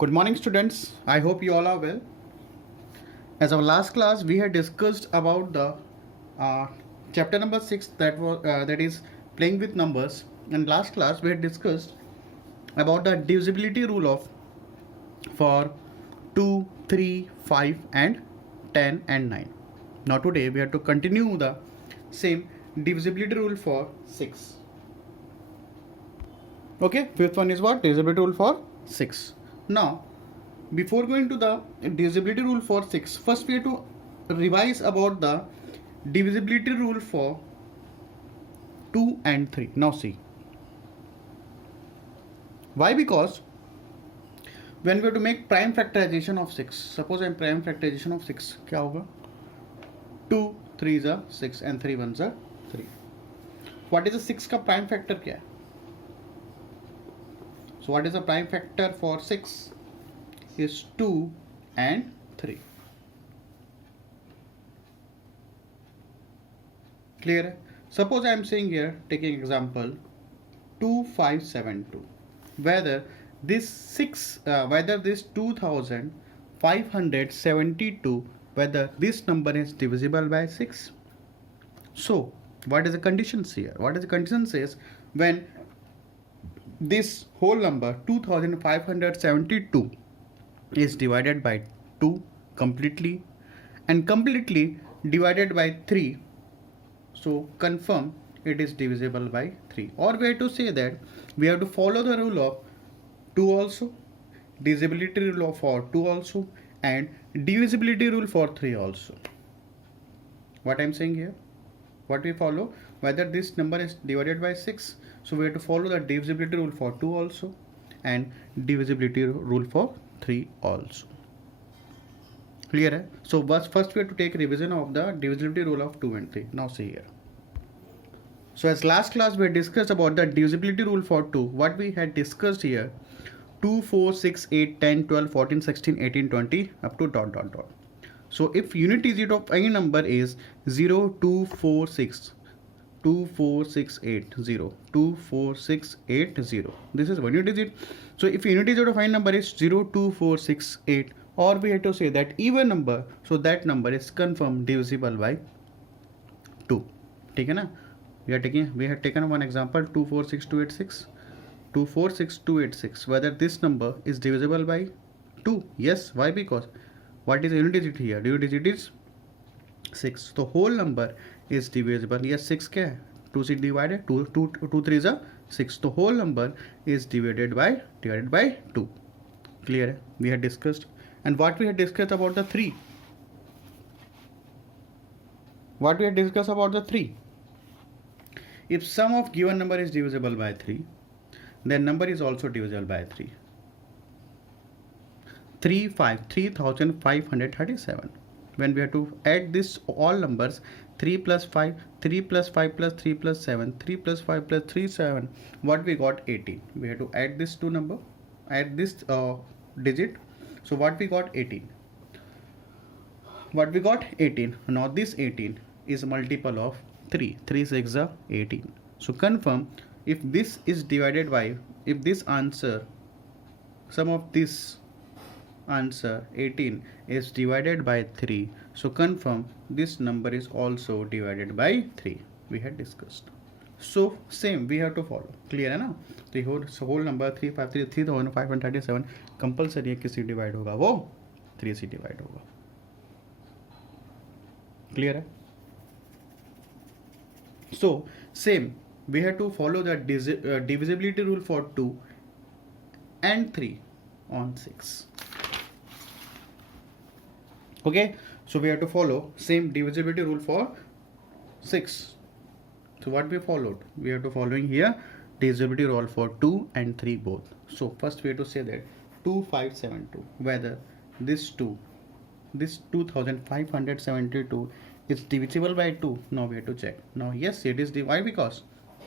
Good morning, students. I hope you all are well. As our last class, we had discussed about the uh, chapter number 6 that is playing with numbers. And last class, we had discussed about the divisibility rule of for 2, 3, 5, and 10 and 9. Now today we have to continue the same divisibility rule for 6. Okay, fifth one is what? Divisibility rule for 6. Now, before going to the divisibility rule for 6, first we have to revise about the divisibility rule for 2 and 3. Now see. Why? Because when we have to make prime factorization of 6, suppose I am prime factorization of 6, क्या होगा? 2 3s are 6 and 3 1s are 3. What is the 6 का prime factor क्या है? So what is the prime factor for 6? Is 2 and 3. Clear? Suppose I am saying here, taking example 2572, whether this 2572, whether this number is divisible by 6. So what is the conditions here? What is the condition says when this whole number 2572 is divided by 2 completely and completely divided by 3, so confirm it is divisible by 3. Or we have to say that we have to follow the rule of 2 also, divisibility rule for 2 also, and divisibility rule for 3 also. What I am saying here, what we follow, whether this number is divided by 6, so we have to follow the divisibility rule for 2 also and divisibility rule for 3 also. Clear hai? So first we have to take revision of the divisibility rule of 2 and 3. Now see here. So as last class we had discussed about the divisibility rule for 2. What we had discussed here, 2, 4, 6, 8, 10, 12, 14, 16, 18, 20 up to dot dot dot. So if unit digit of any number is 0, 2, 4, 6, 2, 4, 6, 8, 0, 2, 4, 6, 8, 0. This is one unit digit. So if unit digit of any number is 0, 2, 4, 6, 8, or we have to say that even number, so that number is confirmed divisible by 2. ठीक है ना? We have taken one example 246286, 246286, whether this number is divisible by 2. Yes, why? Because what is the unit digit here? Unit digit is 6. So whole number is divisible. Yes, 6 क्या है? 2 से divided, 2 3s are 6. So whole number is divided by 2. Clear है? We had discussed. And what we had discussed about the 3? What we had discussed about the 3? If sum of given number is divisible by 3, then number is also divisible by 3. 3537. When we have to add this all numbers, 3 plus 5, 3 plus 5 plus 3 plus 7, 3 plus 5 plus 3, 7. What we got? 18. We have to add this two number, add this digit. So what we got? 18. What we got? 18. Now this 18 is a multiple of 3. 3 6 are 18. So confirm if this is divided by, if this answer, sum of this answer 18 is divided by 3, so confirm this number is also divided by 3. We had discussed. So same we have to follow. Clear है ना? तो whole number 3537 compulsory है किसी divide होगा, वो 3 से divide होगा. Clear है? So same we have to follow the divisibility rule for 2 and 3 on 6. Okay, so we have to follow same divisibility rule for 6. So what we followed, we have to following here divisibility rule for 2 and 3 both. So first we have to say that 2572, whether this 2572 is divisible by 2. Now we have to check. Now yes, it is. Why? Because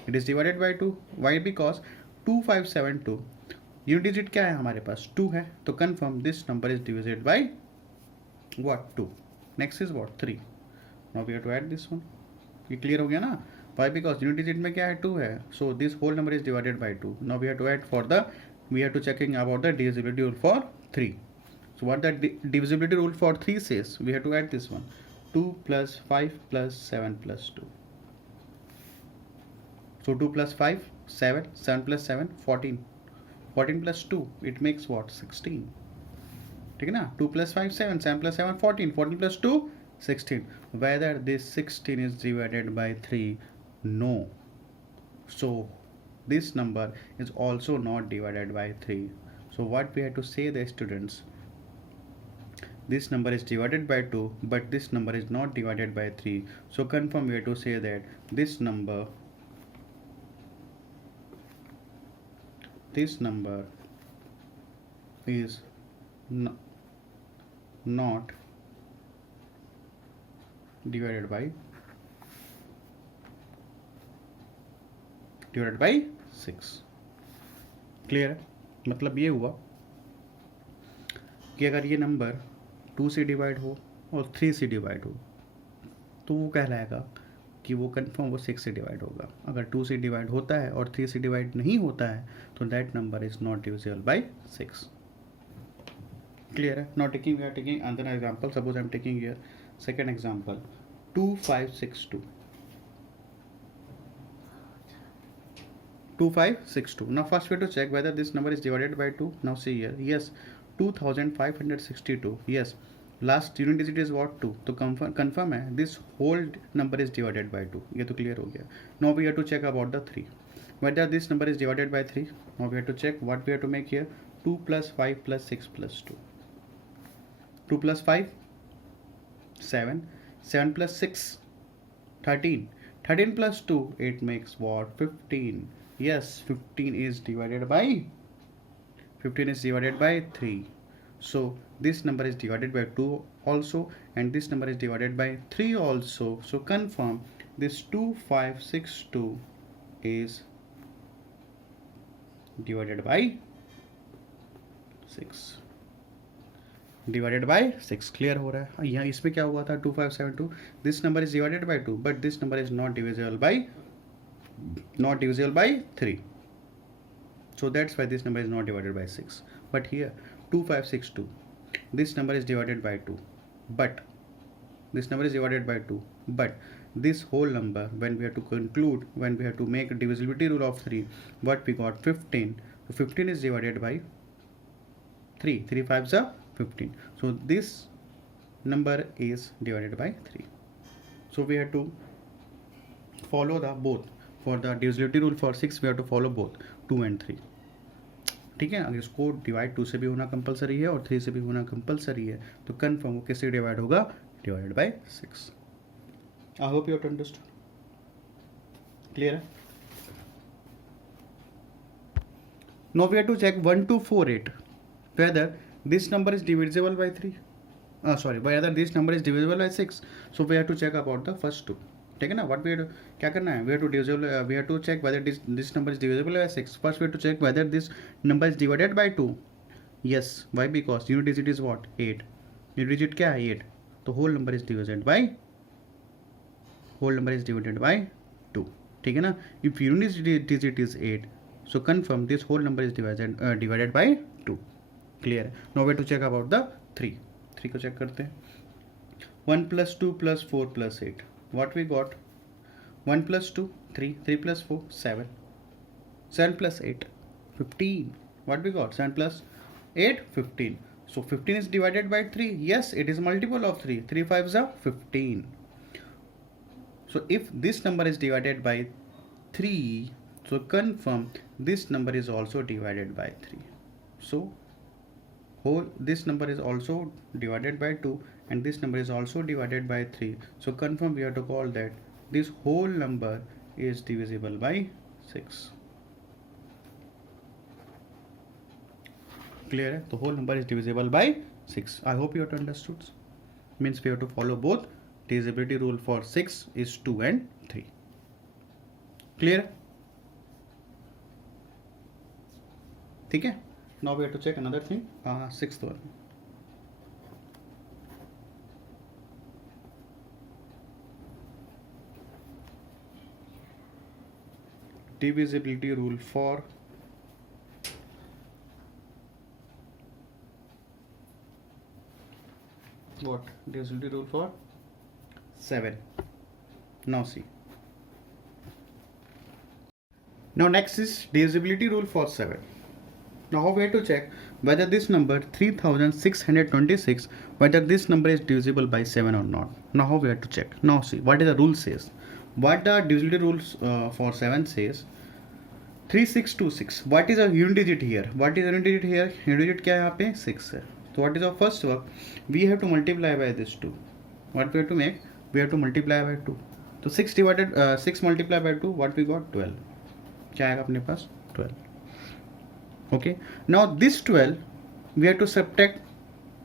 it is divided by 2. Why? Because 2572 unit digit क्या है हमारे पास? 2 है. तो confirm this number is divided by what? 2. Next is what? 3. Now we have to add this one. ये clear हो गया ना? Why? Because unit digit में क्या है? 2 है. So this whole number is divided by 2. Now we have to add for the, we have to checking about the divisibility rule for 3. So what the divisibility rule for 3 says? We have to add this one. 2 plus 5 plus 7 plus 2. So 2 plus 5, 7, 7 plus 7, 14. 14 plus 2, it makes what? 16. ठीक है ना? 2 plus 5, 7, 7 plus 7, 14. 14 plus 2, 16. Whether this 16 is divided by 3? No. So this number is also not divided by 3. So what we have to say, the students, this number is divided by 2, but this number is not divided by 3. So confirm, we have to say that this number is not divided by 6. Clear है? मतलब ये हुआ कि अगर ये number 2 से divide हो और 3 से डिवाइड हो तो वो कहलाएगा कि वो कंफर्म वो 6 से डिवाइड होगा. अगर 2 से डिवाइड होता है और 3 से डिवाइड नहीं होता है तो that number is not divisible by 6. Clear है? Now we are taking another example. Suppose I am taking here second example 2562. 2562. Now first we have to check whether this number is divided by 2. Now see here. Yes, 2562. Yes. Last unit digit is what? 2. तो confirm है this whole number is divided by 2. ये तो clear हो गया. Now we have to check about the 3. Whether this number is divided by 3. Now we have to check what we have to make here. 2 plus 5 plus 6 plus 2. 2 plus 5, 7. 7 plus 6, 13. 13 plus 2, it makes what? 15. Yes, 15 is divided by 3. So this number is divided by 2 also, and this number is divided by 3 also. So confirm this 2562 is divided by 6. Divided by 6. Clear हो रहा है? यहाँ इसमें क्या हुआ था? 2572. This number is divided by 2, but this number is not divisible bye 3. So that's why this number is not divided by 6. But here 2562, this number is divided by 2, but this number is divided by 2, but this whole number, when we have to conclude, when we have to make a divisibility rule of 3, what we got? 15. So 15 is divided by 3. 3 5s are 15. So this number is divided by 3. So we have to follow the both. For the divisibility rule for 6 we have to follow both 2 and 3. ठीक है? अगर इसको divide 2 से भी होना compulsory है और 3 से भी होना कंपलसरी है तो कन्फर्म वो किससे डिवाइड होगा? Divided by 6. I hope you have understood. Clear है? Now we have to check 1248 whether this number is divisible by 3. Whether this number is divisible by 6. So we have to check about the first two. ठीक है ना? What we क्या करना है? We have to check whether this number is divisible by 6. First we have to check whether this number is divided by 2. Yes. Why? Because unit digit is what? 8. Unit digit क्या है? 8. तो whole number is divided by 2. ठीक है ना? If unit digit is 8, so confirm this whole number is divided by 2. Clear है? Now we have to check about the 3. 3 को check करते हैं. 1 plus 2 plus 4 plus 8. What we got? 1 plus 2, 3. 3 plus 4, 7. 7 plus 8, 15. What we got? 7 plus 8, 15. So 15 is divided by 3. Yes, it is multiple of 3. 3 5s are 15. So if this number is divided by 3, so confirm this number is also divided by 3. So this number is also divided by 2 and this number is also divided by 3. So confirm, we have to call that this whole number is divisible by 6. Clear है? तो whole number is divisible by 6. I hope you have understood. Means we have to follow both. Divisibility rule for 6 is 2 and 3. Clear? ठीक है? Now we have to check another thing. Sixth one. Divisibility rule for what divisibility rule for 7. Now see. Now next is divisibility rule for 7. Now we have to check whether this number 3626, whether this number is divisible by 7 or not. Now how we have to check. Now see what is the rule says. What the divisibility rules for 7 says. 3626. What is a unit digit here? What is a unit digit here? Unit digit क्या है यहाँ पे 6 है. So what is our first work? We have to multiply by this 2. What we have to make? We have to multiply by 2. So 6 divided 6 multiplied by 2. What we got? 12. क्या आएगा अपने पास? 12. Okay. Now this 12 we have to subtract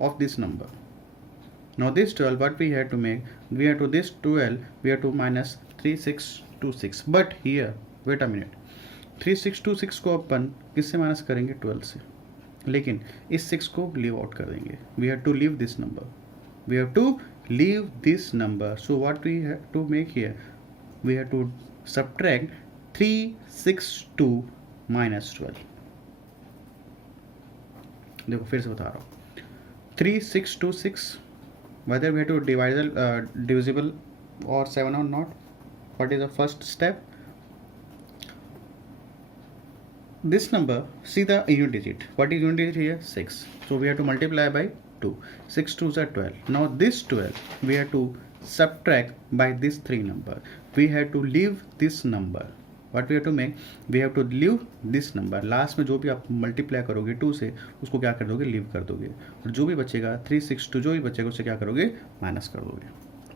of this number. Now this 12 what we have to make? We have to this 12 we have to minus 3626. But here wait a minute. 3626 को अपन किससे minus करेंगे? 12 से. लेकिन इस 6 को leave out कर देंगे. We have to leave this number. We have to leave this number. So what we have to make here? We have to subtract 362 minus 12. देखो फिर से बता रहा हूँ. 3626 whether we have to divisible or 7 or not. What is the first step? This number, see the unit digit. What is unit digit here? 6. So we have to multiply by 2. 6 2s are 12. Now this 12 we have to subtract by this 3 number. We have to leave this number. What we have to make? We have to leave this number. Last में जो भी आप multiply करोगे 2 से उसको क्या कर दोगे? लीव कर दोगे. और जो भी बचेगा 362 जो भी बचेगा उससे क्या करोगे? माइनस कर दोगे.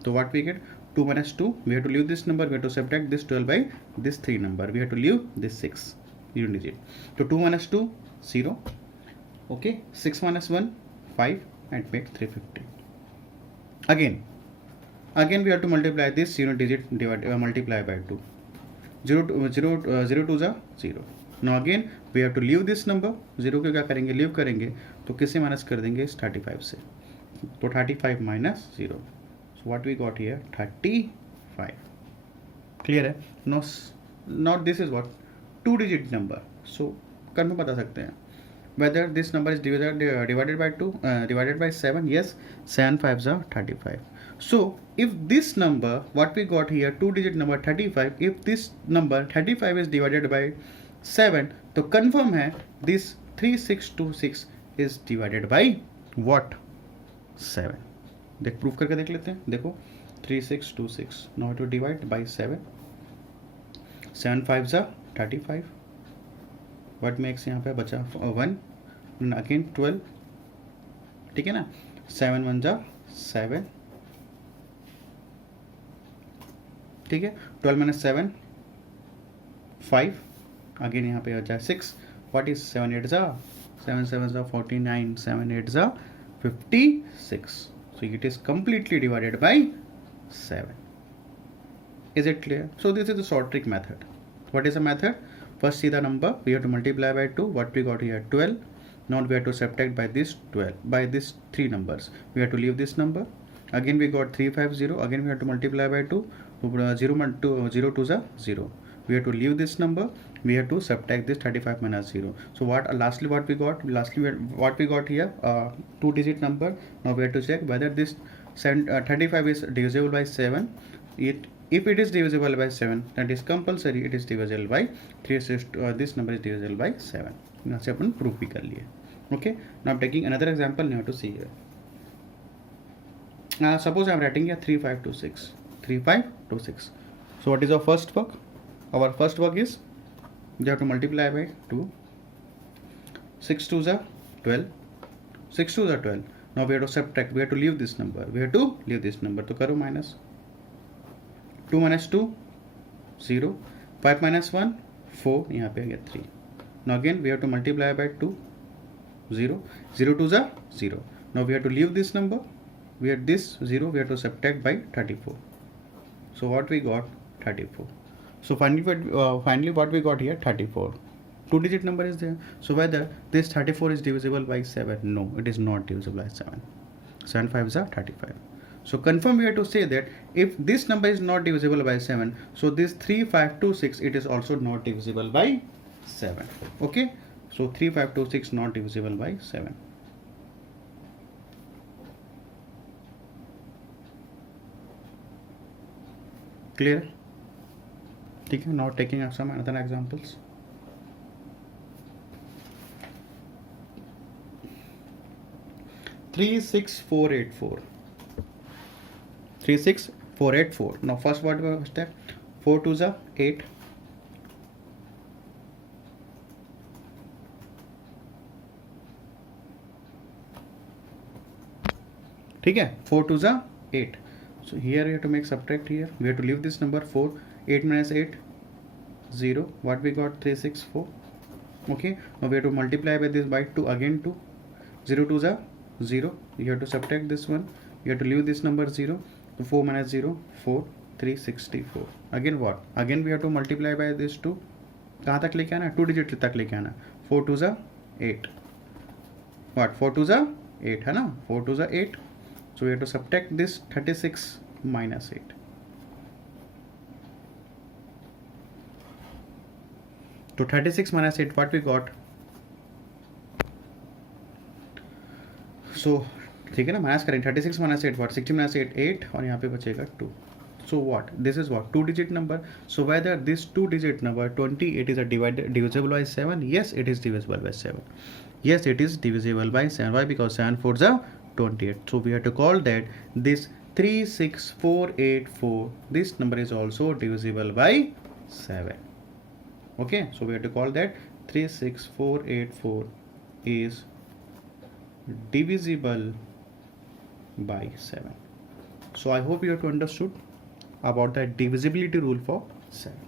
तो what we get? 2 minus 2. We have to leave this number. We have to subtract this 12 by this 3 number. We have to leave this 6. Unit digit. So 2 minus 2 0. Okay. 6 minus 1 5 and make 350. Again we have to multiply this unit digit multiply by 2. 0 2 is 0. Now again we have to leave this number. 0 को क्या करेंगे? Leave करेंगे. तो किससे minus कर देंगे? 35 से. तो 35 minus 0. So what we got here? 35. Clear है? Now this is what? 2 digit number. So confirm बता सकते हैं whether this number is divided by 2 divided by 7. Yes, 7 5s are 35. So if this number what we got here 2 digit number 35, if this number 35 is divided by 7 तो confirm है this 3626 is divided by what? 7. देख proof करके देख लेते हैं. देखो 3626 now to divide by 7. 7 5s are 35. What makes यहाँ पे बचा 1 अगेन 12. ठीक है ना. 7 1 जा 7. ठीक है. 12 minus 7 5. अगेन यहाँ पे बचा 6. What is 7 8 जा 7 7 जा 49. 7 8 जा 56. So it is completely divided by 7. Is it clear? So this is the short trick method. What is the method? First see the number. We have to multiply by 2. What we got here? 12. Now we have to subtract by this 12 by this 3 numbers. We have to leave this number. Again we got 350. Again we have to multiply by 2. 0 2 is 0. We have to leave this number. We have to subtract this 35 minus 0. So what lastly what we got? What we got here? 2 digit number. Now we have to check whether this 35 is divisible by 7. If it is divisible by 7, that is compulsory it is divisible by 3. This number is divisible by 7. यहाँ से अपन proof भी कर लिए. Okay. Now I'm taking another example. Now to see here. Suppose I'm writing here 3526. 3526. So what is our first work? Our first work is you have to multiply by 2. 6 2s are 12. 6 2s are 12. Now we have to subtract. We have to leave this number. We have to leave this number. तो करो minus. 2 minus 2 0. 5 minus 1 4. यहाँ पे आ गया 3. Now again we have to multiply by 2. 0. 0 2s are 0. Now we have to leave this number. We have this 0. We have to subtract by 34. So what we got? 34. So finally what we got here? 34. 2 digit number is there. So whether this 34 is divisible by 7? No, it is not divisible by 7. 7 5s are 35. So confirm we have to say that if this number is not divisible by 7, so this 3526 it is also not divisible by 7. Okay. So 3526 not divisible by 7. Clear? ठीक है. Now taking up some other examples. 36484. 36484. Now first what we step? 4 to the 8. ठीक है. 4 to the 8. So here you have to make subtract here. We have to leave this number 4. 8 minus 8 0. What we got? 364. Okay. Now we have to multiply by this by 2 again 2. 0 to the 0. You have to subtract this one. You have to leave this number 0. So 4 minus 0 4. 364. Again what? Again we have to multiply by this 2. कहाँ तक लेके आना? 2 digit तक लेके आना. 4 to the 8. What? 4 to the 8 है ना? 4 to the 8. So we have to subtract this 36 minus 8. तो 36 minus 8 what we got? So ठीक है ना, माइनस करें. 36 minus 8 what? 60 minus 8 8 और यहाँ पे बचेगा 2. So what? This is what? 2 digit number. So whether this 2 digit number 28 is a divisible by 7? Yes, it is divisible by 7. Yes, it is divisible by 7. Why? Because 7 4 is 28. So we have to call that this 36484, this number is also divisible by 7. Okay, so we have to call that 36484 is divisible by 7. So I hope you have understood about the divisibility rule for 7.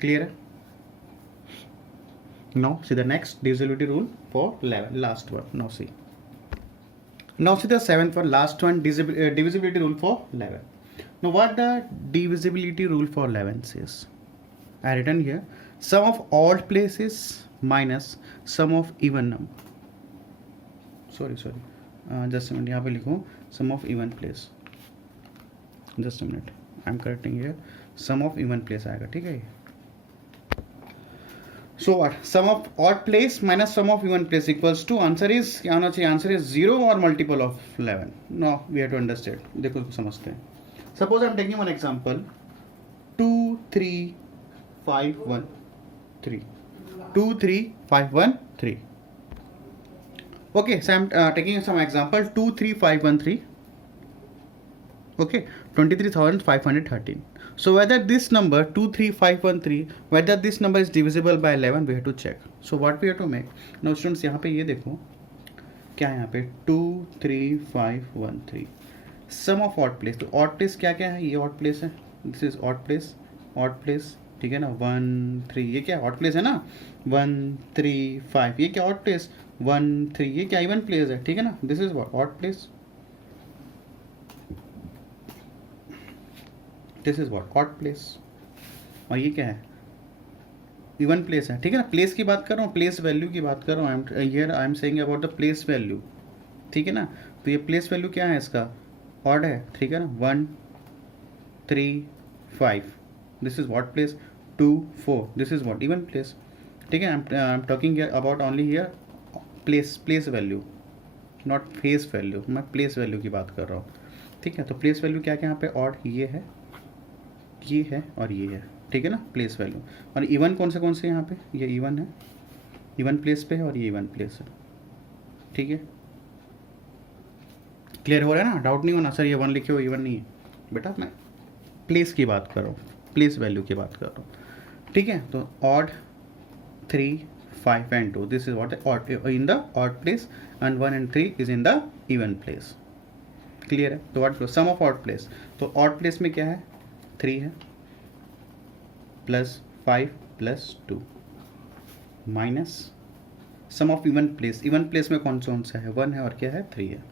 Clear? Now see the next divisibility rule for 11, last one. Now see the seventh one, last one, divisibility rule for 11. Now what the divisibility rule for 11 says? I written here sum of odd places minus sum of even number. Just a minute, यहाँ पे लिखूँ sum of even place. Just a minute, I am correcting here. Sum of even place आएगा, ठीक है. So what? Sum of odd place minus sum of even place equals to, answer is क्या होना चाहिए? Answer is 0 or multiple of 11. No, we have to understand. देखो समझते हैं. Suppose I am taking one example. 2 3 5 1 3. 2 3 5 1 3. Okay, so I am taking some example. 2 3 5 1 3. Okay, 23,513. So whether this number 23513, whether this number is divisible by 11, we have to check. So what we have to make? Now students, यहाँ पे ये देखो क्या है, यहाँ पे 23513 sum of odd place. तो odd place क्या क्या है? ये odd place है. This is odd place, ठीक है ना. 1 3 ये क्या odd place है ना. 1 3 5 ये क्या odd place. 1 3 ये क्या even place है, ठीक है ना. This is what? Odd place. This is what? Odd place. और ये क्या है? इवन प्लेस है, ठीक है ना. प्लेस की बात कर रहा हूँ, प्लेस वैल्यू की बात कर रहा हूँ. I am saying about the place value, ठीक है ना. तो ये प्लेस वैल्यू क्या है इसका? ऑड है, ठीक है ना. 1 3 5 this is what place. 2 4 this is what? Even place, ठीक है. I am talking about only here place value, not face value. मैं प्लेस वैल्यू की बात कर रहा हूँ, ठीक है. तो प्लेस वैल्यू क्या क्या यहाँ पे? ऑड ये है, ये है और ये है, ठीक है ना. Place value. और इवन कौन से यहाँ पे? ये इवन है, इवन प्लेस पे है, और ये इवन प्लेस है, ठीक है. क्लियर हो रहा है ना? डाउट नहीं होना सर ये वन लिखे हो इवन नहीं है. बेटा मैं प्लेस की बात कर रहा हूँ, प्लेस वैल्यू की बात कर रहा हूँ, ठीक है. तो odd 3 5 and 2 this is what odd in the odd place, and 1 and 3 is in the even place. Clear है? तो what sum of odd place. तो ऑड प्लेस में क्या है? 3 है plus 5 plus 2 minus sum of even place. Even place में कौन सा है? 1 है और क्या है? 3 है.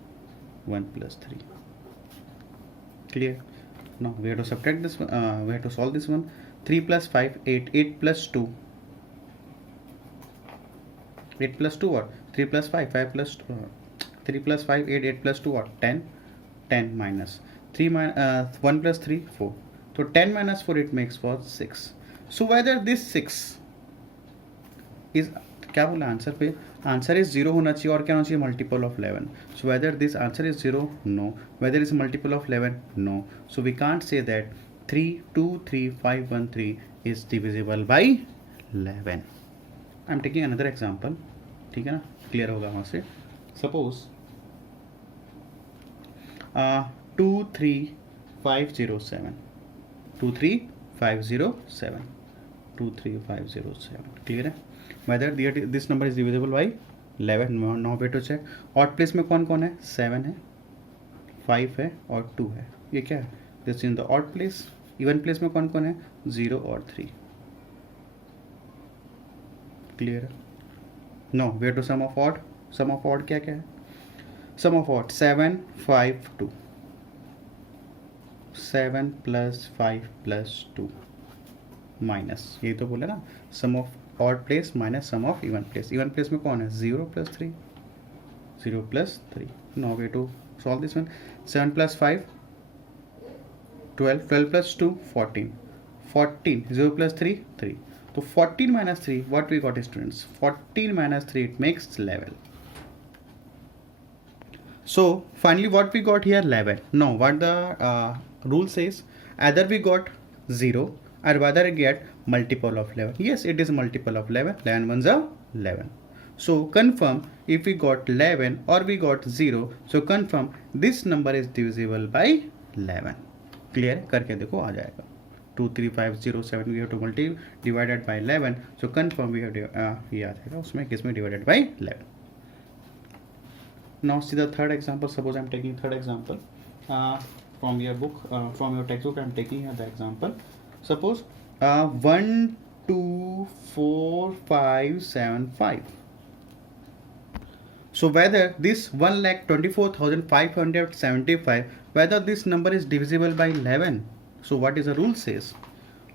1 plus 3. Clear? Now we have to subtract this one. We have to solve this one. 3 plus 5 8. 8 plus 2. 8 plus 2 what? 3 plus 5 5 plus 3 plus 5 8. 8 plus 2 what? 10. 10 minus 3 1 plus 3 4. So 10 minus 4 it makes for 6. So whether this 6 is क्या बोला answer पे? Answer is 0 होना चाहिए और क्या होना चाहिए? Multiple of 11. So whether this answer is 0? No. Whether is multiple of 11? No. So we can't say that 23513 is divisible by 11. I am taking another example, ठीक है ना, क्लियर होगा वहाँ से. सपोज 23507 क्लियर है. whether this number is divisible by 11. now way to check. odd place में कौन कौन है? 7 है, 5 है और 2 है. ये क्या है? This in the odd place. even place में कौन कौन है? 0 और 3. क्लियर है. No way to sum of odd. Sum of odd क्या क्या है? सम ऑफ ऑड 7 5 2. 7 + 5 + 2 माइनस, यही तो बोले ना, sum of odd place minus sum of even place. Even place में कौन है? 0 + 3. 0 + 3. No way to solve this one. 7 + 5 12. 12 + 2 14. 14. 0 + 3 3. So 14 minus 3, what we got, students? 14 minus 3, it makes 11. So finally what we got here? 11. Now what the rule says, either we got 0 or whether we get multiple of 11. Yes, it is multiple of 11. 11 ones are 11. So confirm if we got 11 or we got 0. So confirm this number is divisible by 11. Clear? करके देखो आ जाएगा. 23507 we have to divided by 11. So confirm we have ये आ जाएगा उसमें किस में divided by 11. Now see the third example. Suppose I am taking third example from your book, from your textbook. I am taking here the example. Suppose 1 2 4 5 7 5. So whether this 1,24,575, whether this number is divisible by 11. So what is the rule says?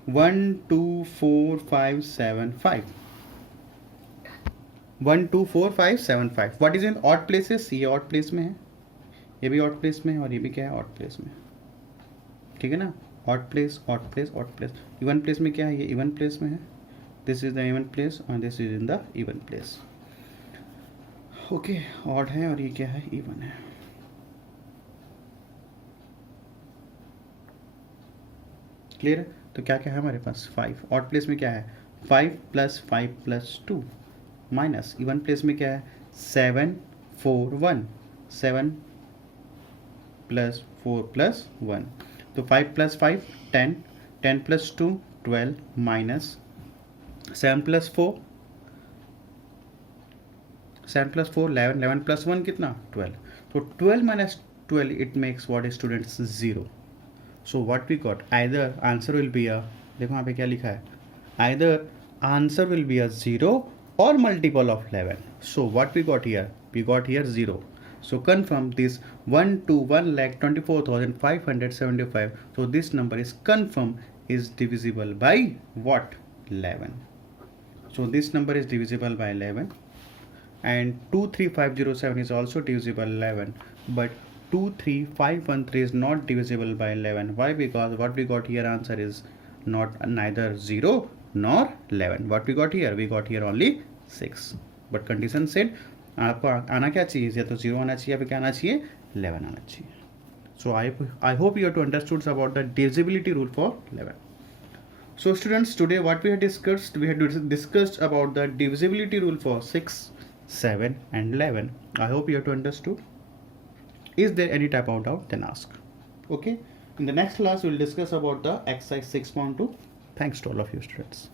1 2 4 5 7 5. 1 2 4 5 7 5. What is in odd places? ये odd place में है, ये भी odd place में है और ये भी क्या है? odd place में. ठीक है ना? odd place, odd place, odd place. even place में क्या है? ये even place में है. This is the even place and this is in the even place. Okay, odd है और ये क्या है? even है. क्लियर है. तो क्या क्या है हमारे पास? 5. ऑड प्लेस में क्या है? 5 + 5 + 2 माइनस इवन प्लेस में क्या है? 7 4 1. 7 + 4 + 1. तो 5 + 5 10. 10 + 2 12 माइनस 7 + 4. 7 + 4 11. 11 + 1 कितना? 12. तो 12 minus 12 it makes what is students? 0. So what we got? Either answer will be a, देखो यहाँ पे क्या लिखा है? Either answer will be a 0 or multiple of 11. So what we got here? We got here 0. So confirm this 1 to 1,24,575. So this number is confirmed is divisible by what? 11. So this number is divisible by 11. And 23507 is also divisible 11. But 23513 is not divisible by 11. Why? Because what we got here answer is not neither 0 nor 11. What we got here? We got here only 6. But condition said आपको आना क्या चाहिए? या तो 0 आना चाहिए या फिर क्या आना चाहिए? 11 आना चाहिए. So I hope you have to understood about the divisibility rule for 11. So students, today what we had discussed about the divisibility rule for 6, 7 and 11. I hope you have to understood. Is there any type of doubt? Then ask. Okay. In the next class, we will discuss about the exercise 6.2. Thanks to all of you students.